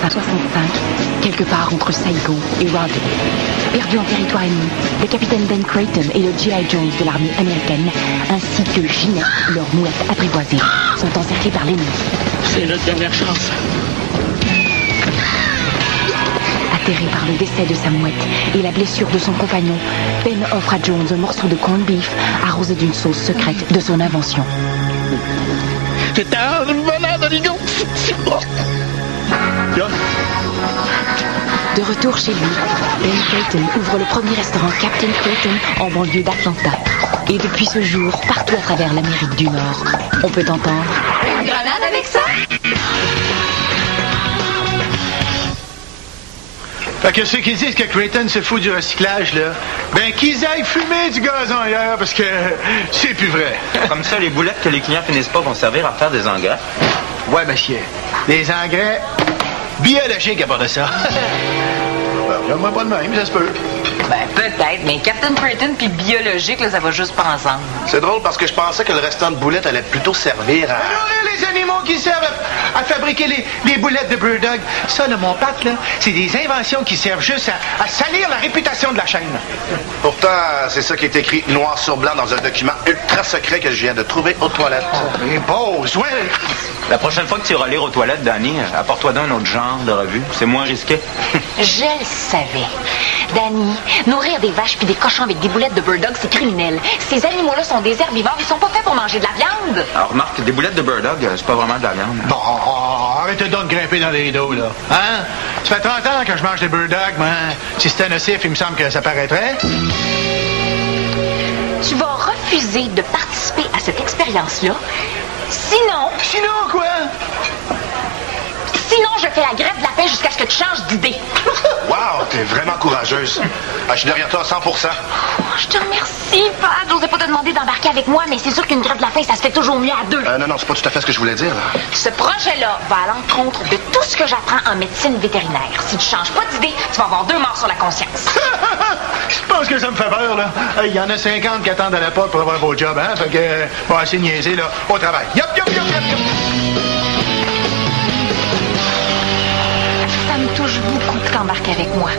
1965, quelque part entre Saigon et Rawdon. Perdu en territoire ennemi, le capitaine Ben Creighton et le G.I. Jones de l'armée américaine, ainsi que Ginette, leur mouette apprivoisée, sont encerclés par l'ennemi. C'est notre dernière chance. Atterré par le décès de sa mouette et la blessure de son compagnon, Ben offre à Jones un morceau de corned beef arrosé d'une sauce secrète de son invention. J'étais un bonheur de ligon. De retour chez lui, Ben Creighton ouvre le premier restaurant Captain Creighton en banlieue d'Atlanta. Et depuis ce jour, partout à travers l'Amérique du Nord, on peut entendre... Une grenade avec ça? Fait que ceux qui disent que Creighton se fout du recyclage, là, ben qu'ils aillent fumer du gazon ailleurs, parce que c'est plus vrai. Comme ça, les boulettes que les clients finissent pas vont servir à faire des engrais. Ouais, monsieur. Des engrais biologiques à part de ça. Moi pas de même, ça se peut. Ben, peut-être, mais Captain Creighton puis biologique, là, ça va juste pas ensemble. C'est drôle parce que je pensais que le restant de boulettes allait plutôt servir à... Les animaux qui servent à fabriquer les boulettes de Brewdog, ça, là, mon pape, là, c'est des inventions qui servent juste à salir la réputation de la chaîne. Pourtant, c'est ça qui est écrit noir sur blanc dans un document ultra secret que je viens de trouver aux toilettes. Et pause, ouais. La prochaine fois que tu iras lire aux toilettes, Danny, apporte-toi d'un autre genre de revue. C'est moins risqué. Je le savais. Danny, nourrir des vaches puis des cochons avec des boulettes de Brewdog, c'est criminel. Ces animaux-là sont des herbivores, ils sont pas faits pour manger de la viande. Alors, remarque, des boulettes de Brewdog, c'est pas vraiment de la viande. Bon, arrêtez donc de grimper dans les dos, là. Hein? Ça fait 30 ans que je mange des Brewdog, mais si c'était nocif, il me semble que ça paraîtrait. Tu vas refuser de participer à cette expérience-là. Sinon quoi? Sinon, je fais la grève de la faim jusqu'à ce que tu changes d'idée. Wow, t'es vraiment courageuse. Ah, je suis derrière toi à 100%. Je te remercie, Pat. J'osais pas te demander d'embarquer avec moi, mais c'est sûr qu'une grève de la faim, ça se fait toujours mieux à deux. Non, c'est pas tout à fait ce que je voulais dire, là. Ce projet-là va à l'encontre de tout ce que j'apprends en médecine vétérinaire. Si tu changes pas d'idée, tu vas avoir 2 morts sur la conscience. Je pense que ça me fait peur, là. Il y en a 50 qui attendent à la porte pour avoir vos jobs, hein? Fait que, bon, assez niaiser, là, au travail. Yop! Ça me touche beaucoup que t'embarques avec moi.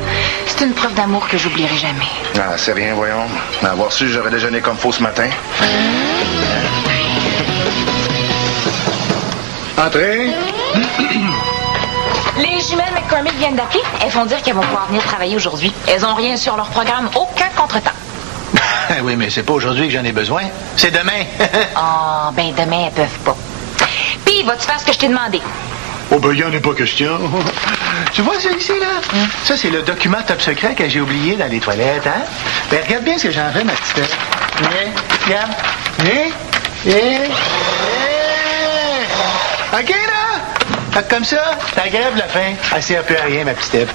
C'est une preuve d'amour que j'oublierai jamais. Ah, c'est rien, voyons. Mais avoir su, j'aurais déjeuné comme faux ce matin. Entrez. Les jumelles McCormick viennent d'appeler. Elles vont dire qu'elles vont pouvoir venir travailler aujourd'hui. Elles ont rien sur leur programme, aucun contretemps. Oui, mais c'est pas aujourd'hui que j'en ai besoin. C'est demain. Ben demain, elles peuvent pas. Puis, vas-tu faire ce que je t'ai demandé? Oh, ben, il en est pas question. Tu vois celui-ci, là? Ça, c'est le document top secret que j'ai oublié dans les toilettes, hein? Ben, regarde bien ce que j'en fais, ma petite. Regarde. OK, là? Fait que comme ça, ta grève la faim, elle sert plus à rien, ma petite.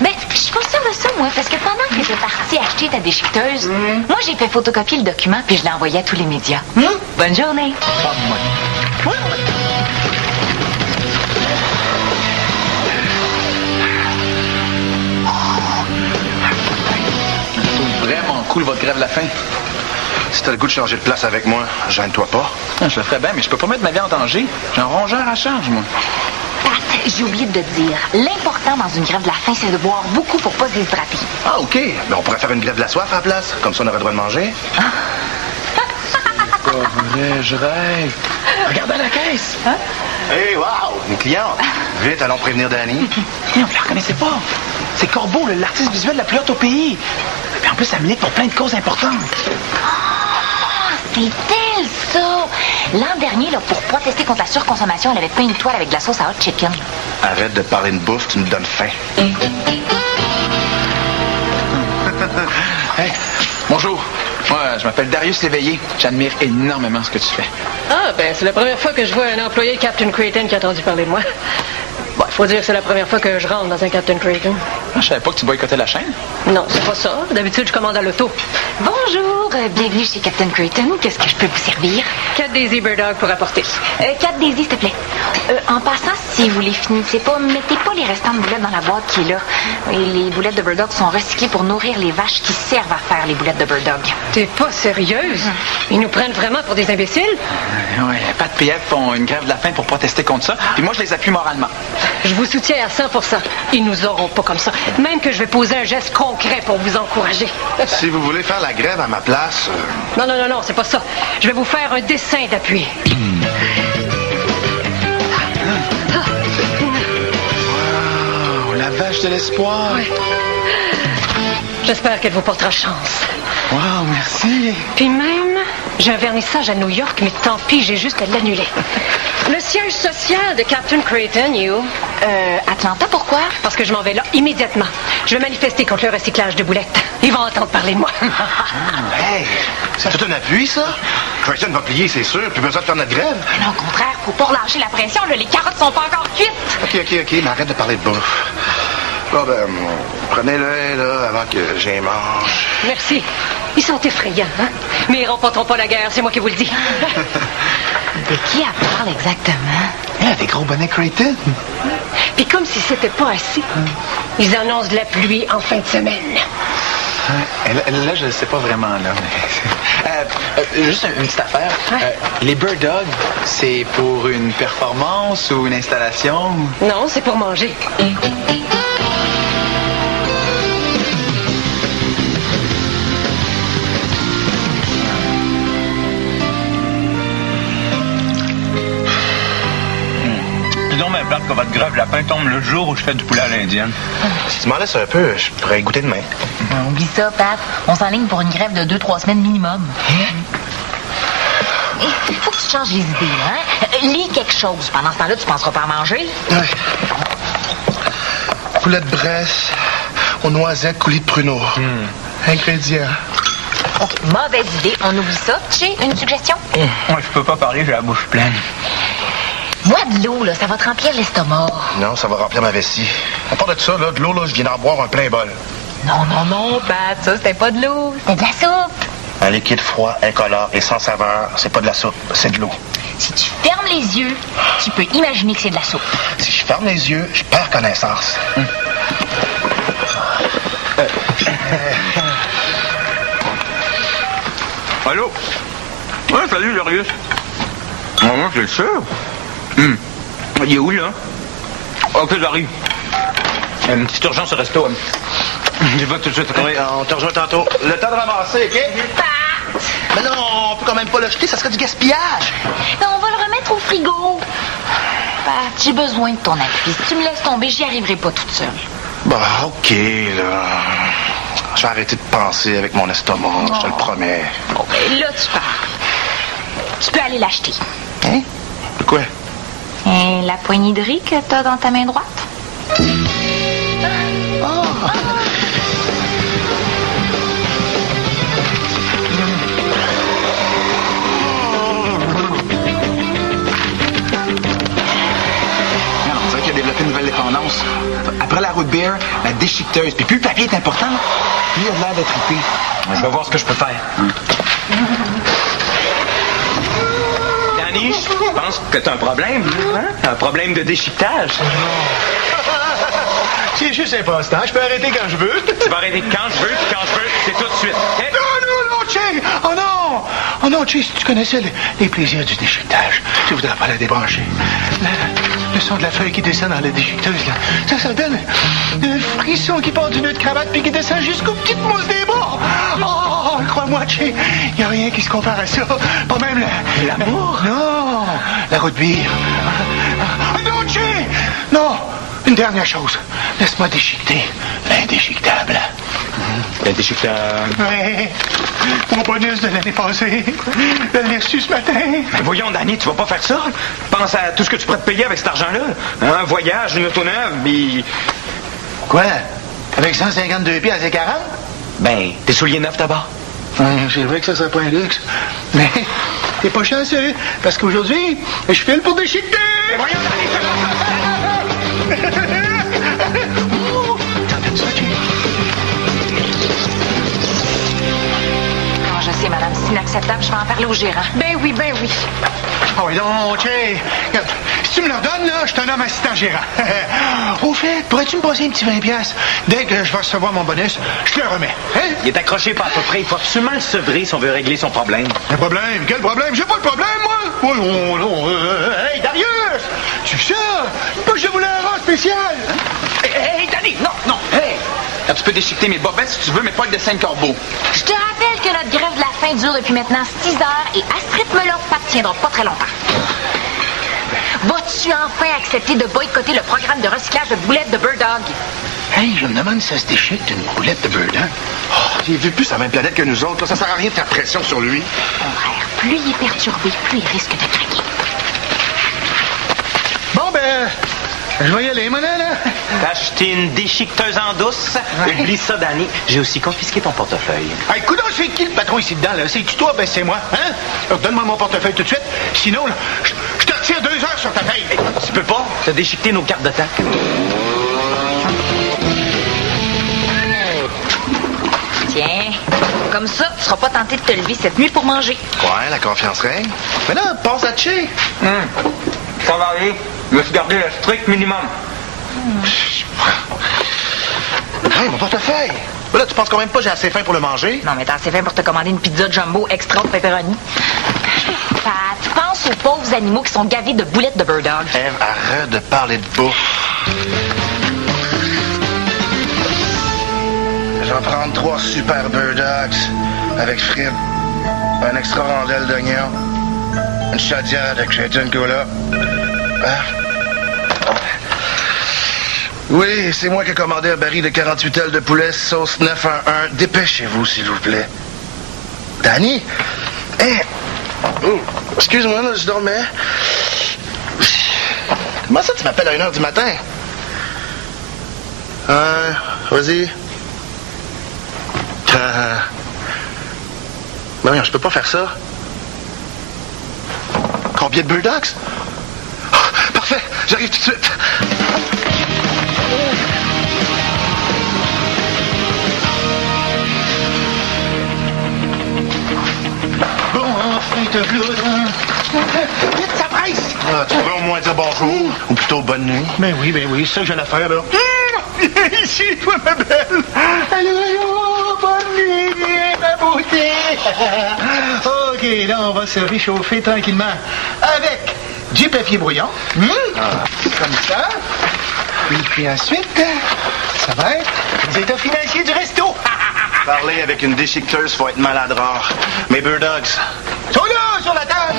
Ben, je suis pas sûre de ça, moi, parce que pendant que t'es partie acheter ta déchiqueteuse, moi, j'ai fait photocopier le document puis je l'ai envoyé à tous les médias. Bonne journée. Vraiment cool, votre grève de la faim. Si t'as le goût de changer de place avec moi, gêne-toi pas. Je le ferais bien, mais je peux pas mettre ma vie en danger. J'ai un rongeur à charge, moi. Pat, j'ai oublié de te dire, l'important dans une grève de la faim, c'est de boire beaucoup pour pas se déshydrater. Ah, OK. Ben, on pourrait faire une grève de la soif à la place. Comme ça, on aurait le droit de manger. Pas vrai, je rêve. Regarde à la caisse. Hein? Hey, wow! Une cliente. Vite, allons prévenir Danny. Mais on la reconnaissait pas. C'est Corbeau, l'artiste visuel la plus haute au pays. Puis en plus, ça milite pour plein de causes importantes. C'est elle, ça! L'an dernier, là, pour protester contre la surconsommation, elle avait peint une toile avec de la sauce à hot chicken. Arrête de parler de bouffe, tu me donnes faim. Hey, bonjour. Moi, je m'appelle Darius Léveillé. J'admire énormément ce que tu fais. Ah, ben, c'est la première fois que je vois un employé Captain Creighton qui a entendu parler de moi. Bon, il faut dire que c'est la première fois que je rentre dans un Captain Creighton. Je savais pas que tu boycottais la chaîne. Non, c'est pas ça. D'habitude, je commande à l'auto. Bonjour, bienvenue chez Captain Creighton. Qu'est-ce que je peux vous servir? 4 Daisy Bird Dog pour apporter. 4 Daisy, s'il te plaît. En passant, si vous les finissez pas, mettez pas les restants de boulettes dans la boîte qui est là. Et les boulettes de Bird Dog sont recyclées pour nourrir les vaches qui servent à faire les boulettes de Bird Dog. T'es pas sérieuse? Ils nous prennent vraiment pour des imbéciles? Ouais, Pat PF font une grève de la faim pour protester contre ça. Puis moi, je les appuie moralement. Je vous soutiens à 100%. Ils nous auront pas comme ça. Même que je vais poser un geste concret pour vous encourager. Si vous voulez faire la grève à ma place... Non, c'est pas ça. Je vais vous faire un dessin d'appui. Wow, la vache de l'espoir. Ouais. J'espère qu'elle vous portera chance. Wow, merci. Puis même, j'ai un vernissage à New York, mais tant pis, j'ai juste à l'annuler. Le siège social de Captain Creighton, you. Atlanta, pourquoi? Parce que je m'en vais là immédiatement. Je vais manifester contre le recyclage de boulettes. Ils vont entendre parler de moi. Hey, c'est tout un appui, ça? Creighton va plier, c'est sûr, plus besoin de faire notre grève. Non, au contraire, faut pas relâcher la pression, là. Les carottes sont pas encore cuites. OK, mais arrête de parler de bouffe. Bon, prenez-le, là, avant que j'y mange. Merci. Ils sont effrayants, hein? Mais ils remporteront pas la guerre, c'est moi qui vous le dis. De qui elle parle exactement? Elle a des gros bonnets Creighton. Puis comme si c'était pas assez, ils annoncent de la pluie en fin de semaine. Là, je ne sais pas vraiment, là. Juste une petite affaire. Les Bird Dog, c'est pour une performance ou une installation? Non, c'est pour manger. Plate que votre grève lapin tombe le jour où je fais du poulet à l'indienne. Si tu m'en laisses un peu, je pourrais y goûter demain. Oublie ça, Pat. On s'enligne pour une grève de 2-3 semaines minimum. Il faut que tu changes les idées, hein? Lis quelque chose. Pendant ce temps-là, tu penseras pas à manger. Ouais. Poulet de Bresse aux noisettes coulis de pruneaux. Ingrédients. OK, mauvaise idée. On oublie ça. J'ai une suggestion? Moi, je peux pas parler, j'ai la bouche pleine. Moi, de l'eau, là, ça va te remplir l'estomac. Non, ça va remplir ma vessie. À part de ça, là, de l'eau, là, je viens d'en boire un plein bol. Non, Pat, ça, c'était pas de l'eau. C'était de la soupe. Un liquide froid, incolore et sans saveur, c'est pas de la soupe, c'est de l'eau. Si tu fermes les yeux, tu peux imaginer que c'est de la soupe. Si je ferme les yeux, je perds connaissance. Allô? Ouais, salut, Jarius. Moi, c'est sûr. Il est où, là? OK, j'arrive. Une petite urgence au resto. Je vais tout de suite. Oui, on te rejoint tantôt. Le temps de ramasser, OK? Mais non, on peut quand même pas le jeter, ça serait du gaspillage. Non, on va le remettre au frigo. Pat, j'ai besoin de ton appui. Si tu me laisses tomber, j'y arriverai pas toute seule. Bon, OK, là. Je vais arrêter de penser avec mon estomac, je te le promets. Bon, ben là, tu pars. Tu peux aller l'acheter. Hein? De quoi? La poignée de riz que t'as dans ta main droite? On dirait qu'il a développé une nouvelle dépendance. Après la root beer, la déchiqueteuse. Puis plus le papier est important, plus il a l'air d'être trippé. Je vais voir ce que je peux faire. Danny, je pense que t'as un problème. Hein? Un problème de déchiquetage. C'est juste un passe-temps. Je peux arrêter quand je veux. Tu vas arrêter quand je veux, puis quand je veux, c'est tout de suite. Okay? Non, Che! Oh non! Oh non, Che, si tu connaissais les plaisirs du déchiquetage, tu voudrais pas la débrancher. Le son de la feuille qui descend dans la déchiqueteuse, là, ça donne un frisson qui part du nœud de cravate puis qui descend jusqu'aux petites mousses des bras. Oh, crois-moi, Che, il n'y a rien qui se compare à ça. Pas même l'amour. Non, la route beer. Non, Che! Non! Une dernière chose. Laisse-moi déchiqueter l'indéchiquetable. L'indéchiquetable. Oui. Mon bonus de l'année passée. Je l'ai reçu ce matin. Mais voyons, Danny, tu vas pas faire ça. Pense à tout ce que tu pourrais te payer avec cet argent-là. Un voyage, une auto neuve, puis... Quoi? Avec 152 pieds à 40? Ben, tes souliers neufs d'abord. C'est vrai que ça serait pas un luxe. Mais t'es pas chanceux, parce qu'aujourd'hui, je file pour déchiqueter. Mais voyons, Danny, T'entends ça? inacceptable. Je vais en parler au gérant. Ben oui, ben oui. Ah oui, donc, Jay, regarde, si tu me le redonnes, là, je te nomme assistant gérant. Au fait, pourrais-tu me passer un petit 20$? Dès que je vais recevoir mon bonus, je te le remets. Hein? Il est accroché pas à peu près. Il faut absolument le sevrer si on veut régler son problème. Un problème? Quel problème? J'ai pas de problème, moi! Oh, non, non, hey, Darius! Tu sais ça? Pas que je voulais un rang spécial! Hey, Danny! Non, non! Hey! Là, tu peux déchiqueter mes bobettes si tu veux, mais pas le dessin de corbeau. Je te rappelle que notre grève de la faim dure depuis maintenant 6 heures et à ce rythme-là, ça ne tiendra pas très longtemps. Vas-tu enfin accepter de boycotter le programme de recyclage de boulettes de Bird Dog? Hey, je me demande si ça se déchique d'une boulette de Bird, hein? Oh, il vit plus sur la même planète que nous autres. Là. Ça sert à rien de faire pression sur lui. Contraire, plus il est perturbé, plus il risque de craquer. Bon, ben, je vais y aller, mon là. T'as acheté une déchiqueteuse en douce? Ouais. Oublie ça, Danny. J'ai aussi confisqué ton portefeuille. Hey, coudonc, c'est qui le patron ici dedans, là? C'est-tu toi? Ben, c'est moi, hein? Alors, donne-moi mon portefeuille tout de suite. Sinon, là, je te retire 2 heures sur ta paye. Tu peux pas? T'as déchiqueté nos cartes de temps. Tiens, comme ça, tu seras pas tenté de te lever cette nuit pour manger. Ouais, la confiance règne. Mais là, pense à Che. Ça va aller. Je vais se garder le strict minimum. Hey, mon portefeuille. Ben là, tu penses quand même pas que j'ai assez faim pour le manger? Non, mais t'as assez faim pour te commander une pizza jumbo extra pepperoni. Pat, pense aux pauvres animaux qui sont gavés de boulettes de Bird Dog. Ève, arrête de parler de bouffe. Je vais prendre 3 super Bird Dogs avec frites, un extra rondelle d'oignon, une chaudière de Creighton Cola. Hein? Oui, c'est moi qui ai commandé un baril de 48 ailes de poulet, sauce 911. Dépêchez-vous, s'il vous plaît. Danny? Hé! Oh, excuse-moi, là, je dormais. Comment ça, tu m'appelles à 1h du matin? Vas-y. Ben oui, je peux pas faire ça. Combien de Bird Dogs? Oh, parfait, j'arrive tout de suite. Bon, enfin, te v'là. Vite, ça presse! Ah, tu pourrais au moins dire bonjour, ou plutôt bonne nuit. Ben oui, c'est ça que j'ai à faire, là. Viens ici, toi, ma belle. Allô, bonne nuit, ma beauté. OK, là, on va se réchauffer tranquillement avec du papier brouillon. Comme ça. Puis ensuite, ça va être les états financiers du resto. Parler avec une déchiqueteuse, faut être malade rare. Mes Bird Dogs. Sont là, sur la table.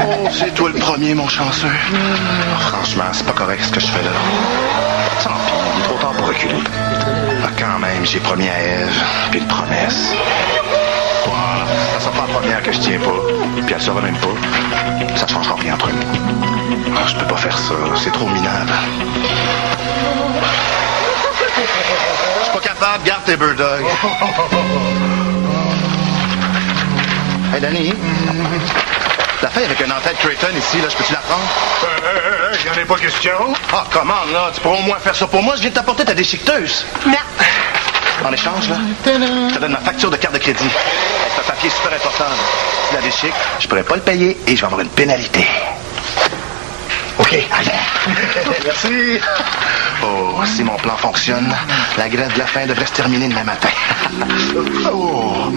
Oh, c'est toi le premier, mon chanceux. Franchement, c'est pas correct ce que je fais là. Tant pis, il est trop tard pour reculer. Ah, quand même, j'ai promis à Ève, puis une promesse. Ça sera pas la première que je tiens pas, puis elle saura même pas. Ça changera rien entre nous. Ah, je peux pas faire ça, c'est trop minable. Je suis pas capable, garde tes Bird Dogs. Hey, Danny. La feuille avec un en-tête Creighton ici, là, je peux-tu la prendre? J'en ai pas question. Ah, comment, là? Tu pourras au moins faire ça pour moi. Je viens de t'apporter ta déchiqueteuse. Non. En échange, là, je te donne ma facture de carte de crédit. C'est un papier super important. Là. Si la déchique, je pourrais pas le payer et je vais avoir une pénalité. OK, allez. Merci. Oh, si mon plan fonctionne, la grève de la faim devrait se terminer demain matin. Oh,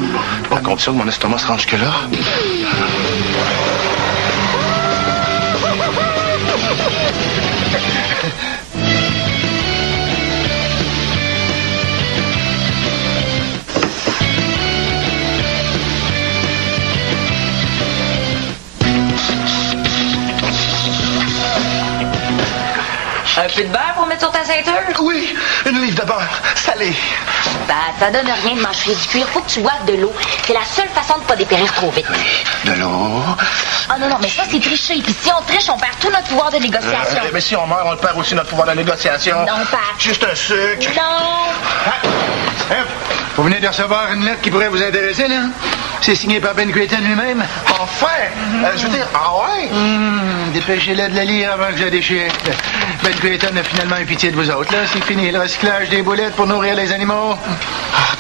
à condition que mon estomac se rende jusque-là. Un peu de beurre pour mettre sur ta ceinture? Oui, une livre de beurre, salé. Ben, ça donne rien de manger du cuir. Faut que tu boives de l'eau. C'est la seule façon de pas dépérir trop vite. De l'eau. Ah non, mais ça, c'est tricher. Puis si on triche, on perd tout notre pouvoir de négociation. Mais si on meurt, on perd aussi notre pouvoir de négociation. Non, Pat. Juste un sucre. Non. Vous venez de recevoir une lettre qui pourrait vous intéresser, là? C'est signé par Ben Creighton lui-même. Enfin! Je veux dire, ah ouais? Dépêchez-le de la lire avant que je la déchire. Ben Creighton a finalement eu pitié de vous autres, là. C'est fini, le recyclage des boulettes pour nourrir les animaux.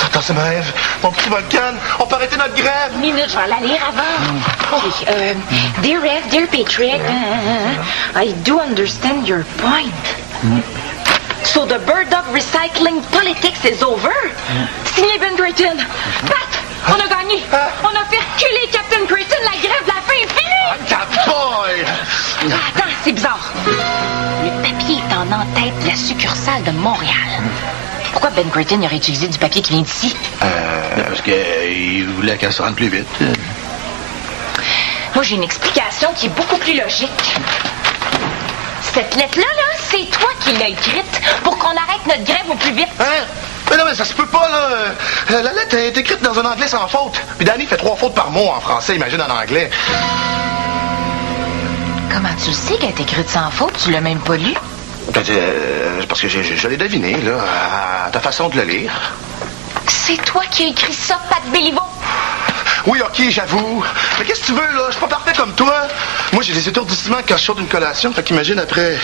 Attends, ça m'arrive. Mon petit Volcan, on peut arrêter notre grève. Une minute, je vais la lire avant. Okay, dear Rev, dear Patriot, I do understand your point. So the bird dog recycling politics is over? Signé Ben Creighton. Pat, on a gagné. On a fait reculer Captain Creighton. La grève de la faim est finie. Attends, c'est bizarre. Le papier est en en-tête de la succursale de Montréal. Pourquoi Ben Creighton aurait utilisé du papier qui vient d'ici? Parce qu'il voulait qu'elle se rende plus vite. Moi, j'ai une explication qui est beaucoup plus logique. Cette lettre-là, c'est toi qui l'as écrite pour qu'on arrête notre grève au plus vite. Hein? Mais non, mais ça se peut pas, là. La lettre est écrite dans un anglais sans faute. Puis Danny fait 3 fautes par mot en français, imagine en anglais. Comment tu le sais qu'elle est écrite sans faute? Tu l'as même pas lu? Parce que je l'ai deviné, là, à ta façon de le lire. C'est toi qui as écrit ça, Pat Béliveau? Oui, OK, j'avoue. Mais qu'est-ce que tu veux, là? Je suis pas parfait comme toi. Moi, j'ai des étourdissements quand je sors d'une collation. Fait qu'imagine, après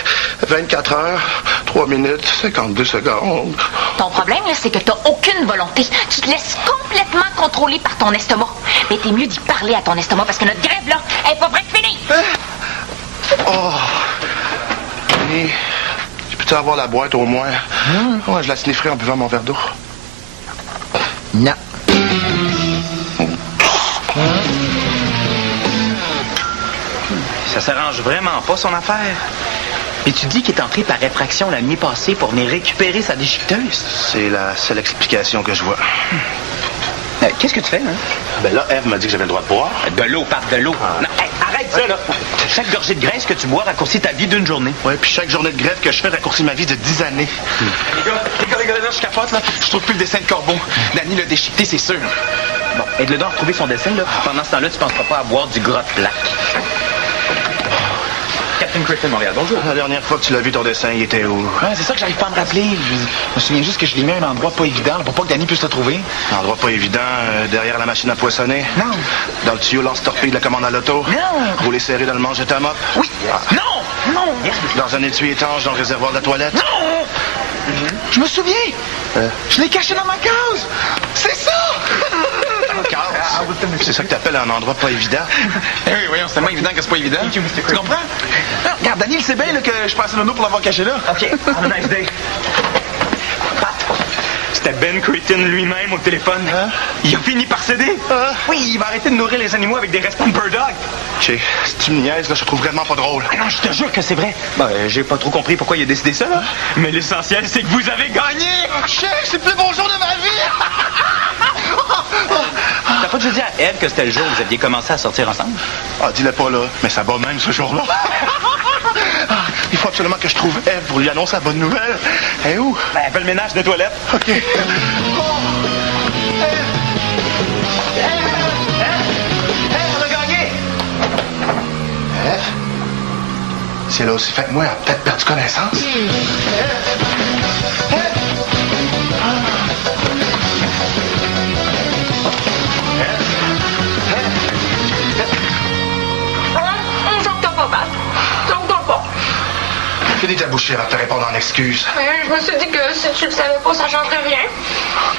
24 heures, 3 minutes, 52 secondes... Ton problème, là, c'est que t'as aucune volonté. Tu te laisses complètement contrôler par ton estomac. Mais t'es mieux d'y parler à ton estomac parce que notre grève, là, elle est pas prête de finir. Oh! Annie, je peux-tu avoir la boîte, au moins? Ouais, je la snifferai en buvant mon verre d'eau. Non. Ça s'arrange vraiment pas, son affaire. Et tu dis qu'il est entré par effraction la nuit passée pour venir récupérer sa déchiqueteuse. C'est la seule explication que je vois. Qu'est-ce que tu fais, hein? Ben là, Eve m'a dit que j'avais le droit de boire. De l'eau, Pat, de l'eau. Non, hey, arrête ça, là. Chaque gorgée de graisse que tu bois raccourcit ta vie d'une journée. Ouais, puis chaque journée de grève que je fais raccourcit ma vie de 10 années. Les gars, là, je capote, là. Je trouve plus le dessin de Corbeau. Danny l'a déchiqueté, c'est sûr. Bon, aide-le donc à retrouver son dessin, là. Pendant ce temps-là, tu penseras pas à boire du gras de plaque. Captain Creighton, Montréal, bonjour. La dernière fois que tu l'as vu, ton dessin, il était où? Ouais, c'est ça que j'arrive pas à me rappeler. Je me souviens juste que je l'ai mis à un endroit pas évident, pour pas que Danny puisse le trouver. Un endroit pas évident, derrière la machine à poissonner? Non. Dans le tuyau lance-torpille de la commande à l'auto? Non. Roulé serré dans le manche de ta mop? Oui. Non. Non. Dans un étui étanche dans le réservoir de la toilette? Non. Je me souviens. Je l'ai caché dans ma case. C'est ça. C'est ça que t'appelles un endroit pas évident? Eh oui, voyons, c'est tellement évident que c'est pas évident. Tu comprends? Non, regarde, Danny, il sait bien là, que je passe l'anneau pour l'avoir caché là. OK, on a nice day. Pat, c'était Ben Creighton lui-même au téléphone. Hein? Il a fini par céder. Oui, il va arrêter de nourrir les animaux avec des restants de Bird Dog. OK, si tu me niaises, là, je trouve vraiment pas drôle. Ah non, je te jure que c'est vrai. Ben, j'ai pas trop compris pourquoi il a décidé ça, là. Mais l'essentiel, c'est que vous avez gagné. Chef, c'est le plus beau jour de ma vie! T'as pas déjà dit à Eve que c'était le jour où vous aviez commencé à sortir ensemble? Ah, dis-le pas là, mais ça va même ce jour-là. Il faut absolument que je trouve Eve pour lui annoncer la bonne nouvelle. Elle est où? Ben, elle fait le ménage des toilettes. OK. Eve, on a gagné! Eve? Si elle a aussi fait que moi, elle a peut-être perdu connaissance. Finis ta bouchée avant de te répondre en excuses. Je me suis dit que si tu le savais pas, ça changerait rien.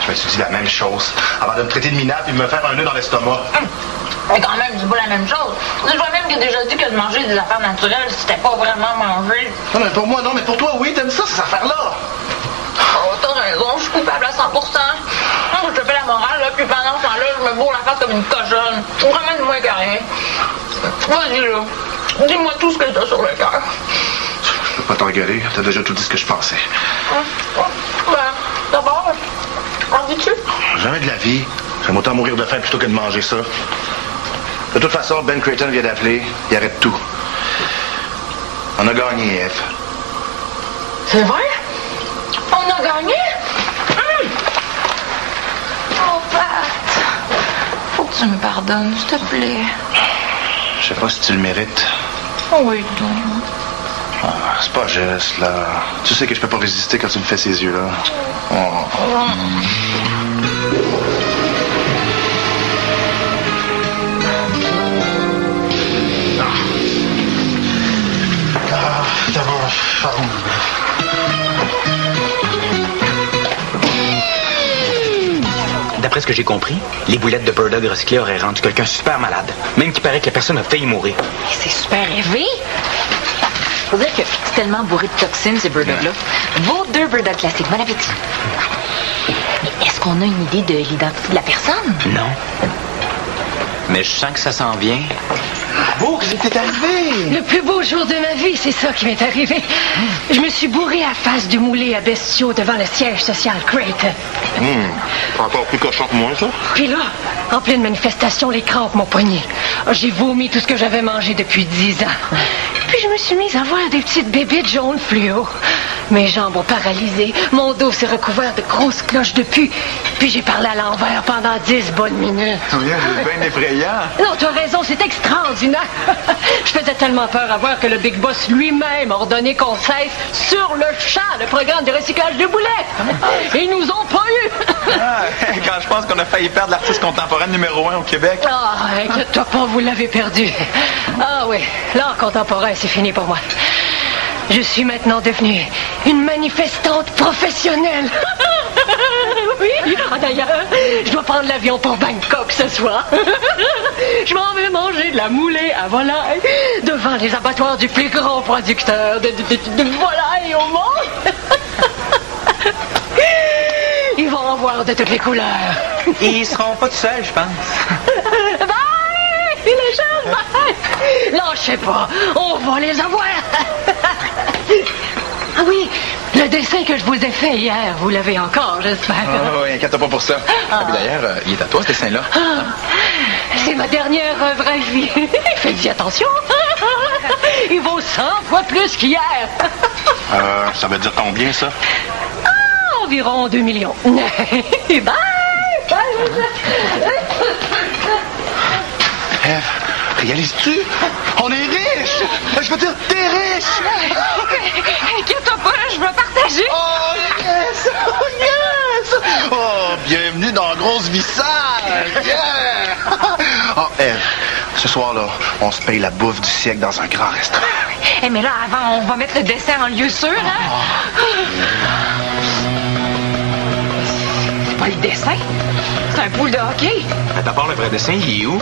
Je me suis dit la même chose. Avant de me traiter de minable et de me faire un nœud dans l'estomac. Mais quand même, c'est pas la même chose. Je vois même qu'il a déjà dit que de manger des affaires naturelles, c'était pas vraiment manger. Non, mais pour moi, non, mais pour toi, oui, t'aimes ça, ces affaires-là. Oh, t'as raison, je suis coupable à 100%. Je te fais la morale, là, puis pendant ce temps-là, je me bourre la face comme une cochonne. Vraiment de moins que rien. Vas-y, là. Dis-moi tout ce que t'as sur le cœur. Je peux pas t'engueuler, t'as déjà tout dit ce que je pensais. Ben, d'abord, en dis-tu? Jamais de la vie. J'aime autant mourir de faim plutôt que de manger ça. De toute façon, Ben Creighton vient d'appeler, il arrête tout. On a gagné, Eve. C'est vrai? On a gagné? Oh, Pat. Faut que tu me pardonnes, s'il te plaît. Je sais pas si tu le mérites. Oui, donc. Ah, c'est pas juste, là. Tu sais que je peux pas résister quand tu me fais ces yeux-là. Oh. D'après ce que j'ai compris, les boulettes de Bird Dog recyclées auraient rendu quelqu'un super malade. Même qu'il paraît que la personne a failli mourir. C'est super rêvé. Faut dire que c'est tellement bourré de toxines, ces Bird Dogs-là. Vos 2 Bird Dogs classiques, bon appétit. Mais est-ce qu'on a une idée de l'identité de la personne? Non. Mais je sens que ça s'en vient. Vous, qu'est-ce qui t'est arrivé? Le plus beau jour de ma vie, c'est ça qui m'est arrivé. Je me suis bourré à face du moulé à bestiaux devant le siège social Creighton. Encore plus cochon que moi, ça? Puis là, en pleine manifestation, les crampes m'ont poigné. J'ai vomi tout ce que j'avais mangé depuis 10 ans. Puis je me suis mise à voir des petites bébites jaunes fluo. Mes jambes ont paralysé, mon dos s'est recouvert de grosses cloches de pu. Puis j'ai parlé à l'envers pendant 10 bonnes minutes. Oui, c'est bien effrayant. Non, tu as raison, c'est extraordinaire. Je faisais tellement peur à voir que le Big Boss lui-même a ordonné qu'on cesse sur le champ le programme de recyclage de boulettes. Ils nous ont pas eu. Quand je pense qu'on a failli perdre l'artiste contemporain numéro 1 au Québec. Ah, inquiète-toi pas, vous l'avez perdu. Ah oui, l'art contemporain, c'est fini pour moi. Je suis maintenant devenue une manifestante professionnelle. Oui, d'ailleurs, je dois prendre l'avion pour Bangkok ce soir. Je m'en vais manger de la moulée à volaille devant les abattoirs du plus grand producteur de volailles au monde. Ils vont en voir de toutes les couleurs. Ils seront pas tout seuls, je pense. Bye! Les jeunes, bye! Lâchez pas, on va les avoir. Ah oui, le dessin que je vous ai fait hier, vous l'avez encore, j'espère. Ah oui, inquiète-toi pas pour ça. Ah. D'ailleurs, il est à toi, ce dessin-là. Ah, c'est ma dernière œuvre à vie. Faites-y attention. Il vaut 100 fois plus qu'hier. Ça veut dire combien, ça? Ah, environ 2 millions. Bye! Bye! Ève, réalises-tu? On est riches! Je veux dire, t'es riche! Inquiète-toi pas, je veux partager. Oh, yes! Oh, yes! Oh, bienvenue dans Grosse Vissage! Yeah! Oh, Ève, ce soir-là, on se paye la bouffe du siècle dans un grand restaurant. Eh, mais là, avant, on va mettre le dessin en lieu sûr, hein? C'est pas le dessin, c'est un pool de hockey. À part le vrai dessin, il est où?